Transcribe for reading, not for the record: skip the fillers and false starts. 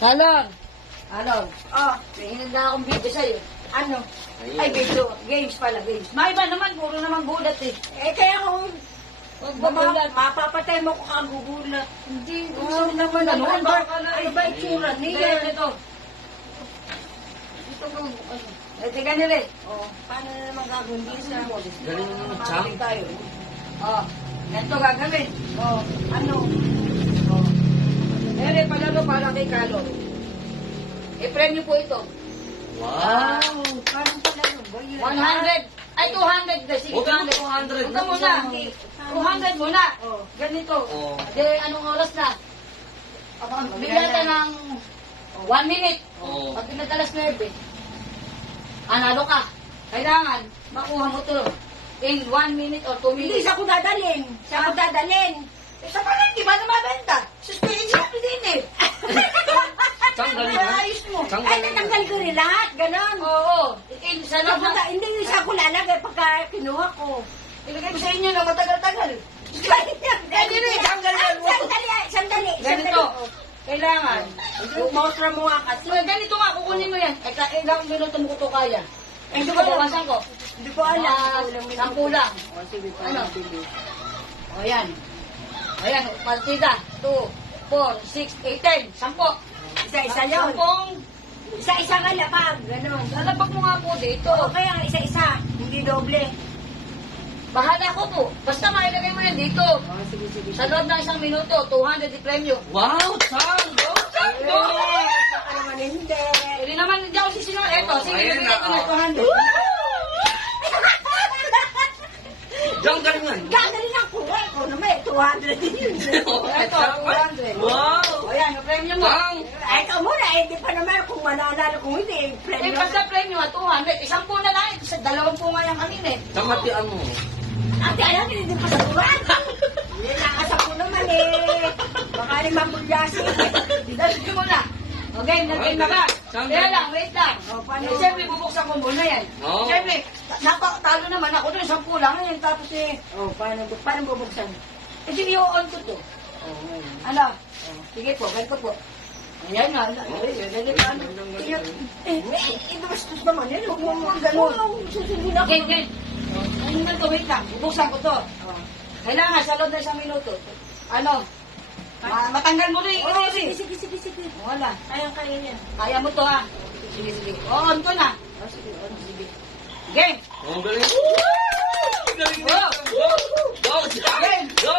Talon. Talon. Oh, may hinanda akong video sa'yo. Ano? Ay, video. Games pala, games. May iba naman, puro naman gulat eh. Eh, kaya kung mapapatay mo kung kagugulat. Hindi, gusto naman ano. Ano ba itsura niya? Ito. Ito ko, ano. Eh, tiga nila eh. Oh, paano na naman gagawin? Hindi sa Galing mo, Chang. tayo. Oh, ganito gagawin. Oh, ano? Oh. Ere, palalo para kay Kalo. I-premyo po ito. Wow! Parang palalo ba yun? 100. Ay, 200. Sige, Huwag ka 200. 200. Huwag ka muna. 200 muna. Oh. Ganito. Oh. De, anong oras na? Bigyan natin ng 1 minute. Oh. Pag pinadalas 9, analo ka. Kailangan, makuha mo to in 1 minute or 2 minutes. Hindi, sa ko dadalhin. Sa ko dadalhin. Isa pa lang, di ba na mabenta? Suspended siya din eh. Chang, galing mo. Ayos mo. Chang, Ay, galing mo. natanggal ko rin lahat. Ganon. Oo. Sa loob na, Hindi yung isa ko lalagay pagka kinuha ko. ilagay ko sa inyo na matagal-tagal. Ganyan rin, tanggalan mo. Sandali. Ganito. Kailangan. Mostra mo nga kasi. Ganito nga, kukunin mo yan. Ilang minuto mo ko to kaya. Hindi ko bawasan ko. Hindi ko alam. 10 lang. O, sige pa. Ano? O yan. Ayan, partida. 2, 4, 6, 8, 10. 10. Isa-isa yun. 10. Isa-isa nga lapag. Ganon. Lalapag mo nga po dito. Oo, kaya isa-isa. Hindi doble. Bahala ko po. Basta mailagay mo yan dito. O, sige. Sa loob ng 1 minuto, 200 di premyo. Wow! Chang! Go! Chang! Go! Baka naman hindi. Hindi naman hindi ako sisinunod. Eto, sige, Ayan bigyan ko na, na 200. Chang, galing mo. Gagaling ang kuha ko naman. 200 din yun. Eto, 200. Wow! O yan, yung premyo mo. Chang! Ay, ikaw muna. Hindi pa naman kung mananalo kung hindi. Eh, basta premyo, 200. 10 na lang. 20 nga yan kanina eh. Chang, hatian mo. Ate, alam, hindi pa sa kuwan. Hindi nakasapo naman eh. Baka naman bulyasin. Dito mo na. Okay, nag-game na ka. Kaya lang, wait lang. O, paano? Eh, siyempre, bubuksan ko muna yan. Oo. Siyempre, talo naman ako doon, 10 lang yan. Tapos eh, O, paano bubuksan? eh, sige, i-on ko to. Ano? Sige po, ganito po. Ayan nga. Ganito ano. Ibastos naman yan. Huwag mo mga gano'n. Susundin ako. Game. Ano naman to, wait lang. Bubuksan ko to. Kailangan, sa loob na 1 minuto. Ano? Matanggal mo rin. Oo, Kasi. sige. Wala. Kaya yan. Kaya mo to ha. Sige. On ko na. Sige, on, sige. Game. Oh, galing. Woo! Galing mo. Go! Go! Chang! Go!